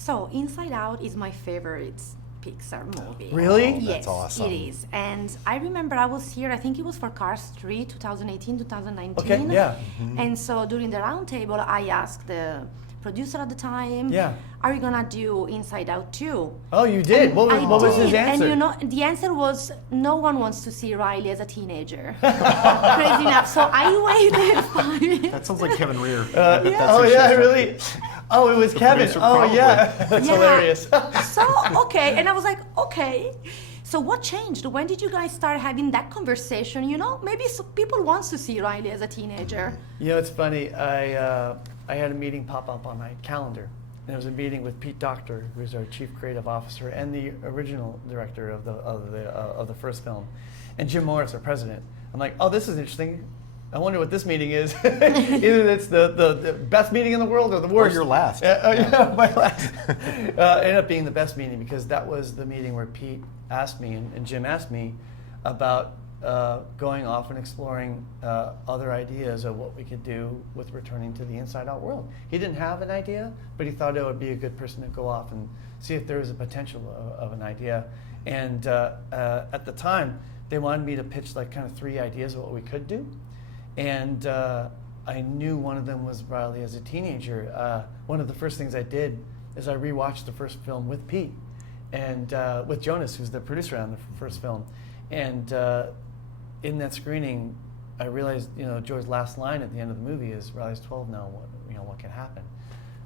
So Inside Out is my favorite Pixar movie. Really? Yes, That's awesome. it is. And I remember I was here, I think it was for Cars 3, 2018, 2019. Okay, yeah. And so during the round table, I asked the producer at the time, Yeah. are you gonna do Inside Out 2? Oh, you did? What was his did. answer? And you know, the answer was, no one wants to see Riley as a teenager. Crazy enough. So I waited 5 minutes. That sounds like Kevin Rear. I bet that's Oh his yeah, show. really? Oh, it was Kevin. producer, Oh probably. yeah, that's Yeah. hilarious. So, okay. And I was like, okay. So what changed? When did you guys start having that conversation? You know, maybe people want to see Riley as a teenager. You know, it's funny. I had a meeting pop up on my calendar, and it was a meeting with Pete Docter, who's our chief creative officer and the original director of the first film, and Jim Morris, our president. I'm like, oh, this is interesting. I wonder what this meeting is. Either it's the best meeting in the world or the worst. Or your last. Yeah, my last. Ended up being the best meeting because that was the meeting where Pete asked me and Jim asked me about going off and exploring other ideas of what we could do with returning to the Inside Out world. He didn't have an idea, but he thought it would be a good person to go off and see if there was a potential of an idea. And at the time, they wanted me to pitch like kind of 3 ideas of what we could do. And I knew one of them was Riley as a teenager. One of the first things I did is I rewatched the first film with Pete and with Jonas, who's the producer on the first film. And in that screening, I realized, you know, Joy's last line at the end of the movie is, Riley's 12 now, what can happen?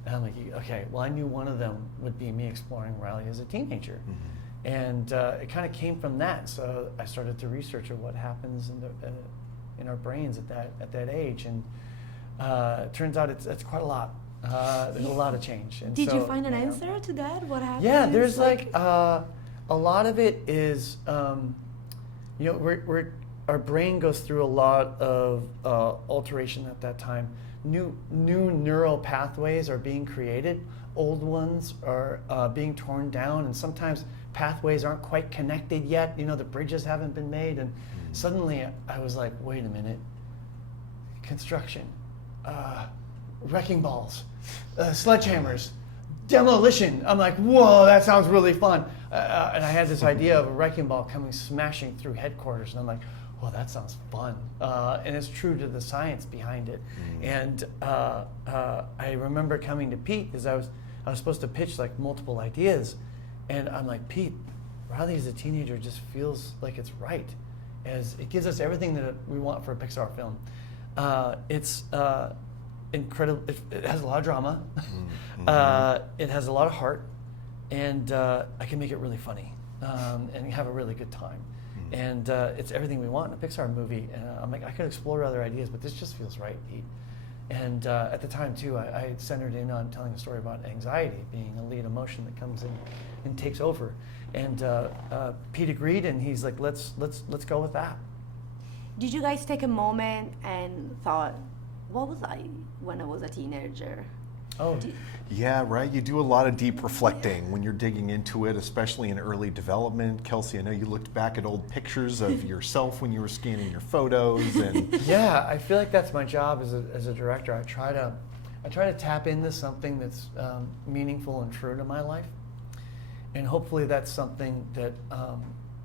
And I'm like, okay, well, I knew one of them would be me exploring Riley as a teenager. Mm-hmm. And it kind of came from that. So I started to research what happens in our brains at that age, and it turns out it's quite a lot. There's a lot of change. And Did so, you find an answer to that? What happened? Yeah, there's like a lot of it is, you know, our brain goes through a lot of alteration at that time. New neural pathways are being created. Old ones are being torn down, and sometimes pathways aren't quite connected yet. You know, the bridges haven't been made, and suddenly I was like, wait a minute, construction, wrecking balls, sledgehammers, demolition. I'm like, whoa, that sounds really fun. And I had this idea of a wrecking ball coming smashing through headquarters, and I'm like, well, that sounds fun. And it's true to the science behind it. And I remember coming to Pete because I was supposed to pitch like multiple ideas, and I'm like, Pete, Riley as a teenager just feels like it's right, as it gives us everything that we want for a Pixar film. It's incredible. It has a lot of drama. It has a lot of heart, and I can make it really funny and have a really good time. And it's everything we want in a Pixar movie. And I'm like, I could explore other ideas, but this just feels right, Pete. And at the time, too, I centered in on telling a story about anxiety being a lead emotion that comes in and takes over. And Pete agreed, and he's like, let's go with that. Did you guys take a moment and thought, what was I when I was a teenager? Oh, Yeah, right. You do a lot of deep reflecting when you're digging into it, especially in early development. Kelsey, I know you looked back at old pictures of yourself when you were scanning your photos, and yeah, I feel like that's my job as a director. I try to tap into something that's meaningful and true to my life, and hopefully that's something that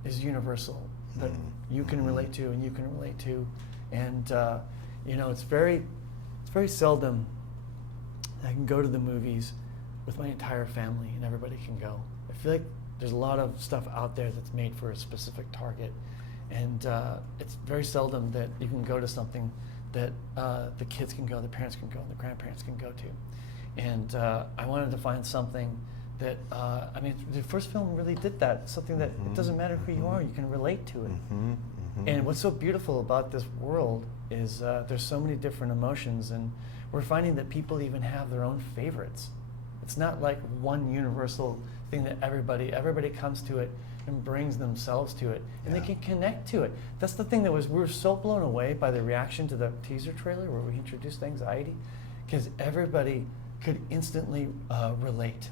is universal, that you can relate to and you can relate to, and you know, it's very seldom I can go to the movies with my entire family and everybody can go. I feel like there's a lot of stuff out there that's made for a specific target, and it's very seldom that you can go to something that the kids can go, the parents can go, and the grandparents can go to. And I wanted to find something that, I mean, the first film really did that, something that it doesn't matter who you are, you can relate to it. And what's so beautiful about this world is there's so many different emotions, and we're finding that people even have their own favorites. It's not like one universal thing that everybody comes to it and brings themselves to it, and they can connect to it. That's the thing we were so blown away by the reaction to the teaser trailer where we introduced anxiety, because everybody could instantly relate.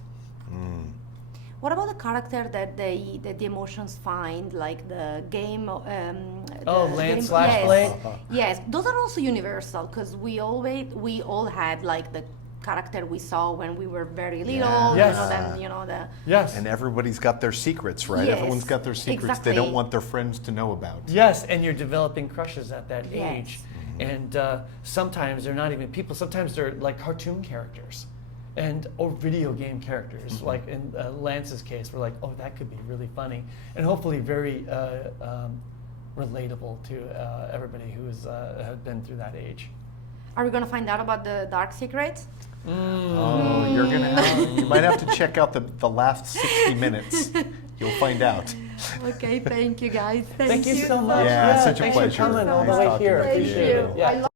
What about the character that the emotions find, like the game? Lance / yes, Blade? Yes, those are also universal, because we all had like the character we saw when we were very little. Yeah. You know, then, you know, the... Yes. And everybody's got their secrets, right? Yes, Everyone's got their secrets they exactly. don't want their friends to know about. Yes, and you're developing crushes at that Yes. age. And sometimes they're not even people, sometimes they're like cartoon characters or video game characters. Like in Lance's case, we're like, oh, that could be really funny. And hopefully very relatable to everybody who's has been through that age. Are we going to find out about the dark secret? Oh, you might have to check out the last 60 minutes. You'll find out. Okay, thank you guys. Thank you so much. Yeah, such a thanks pleasure. for coming all the Nice way talking here. with Thank you. Appreciate it. you. Yeah, I love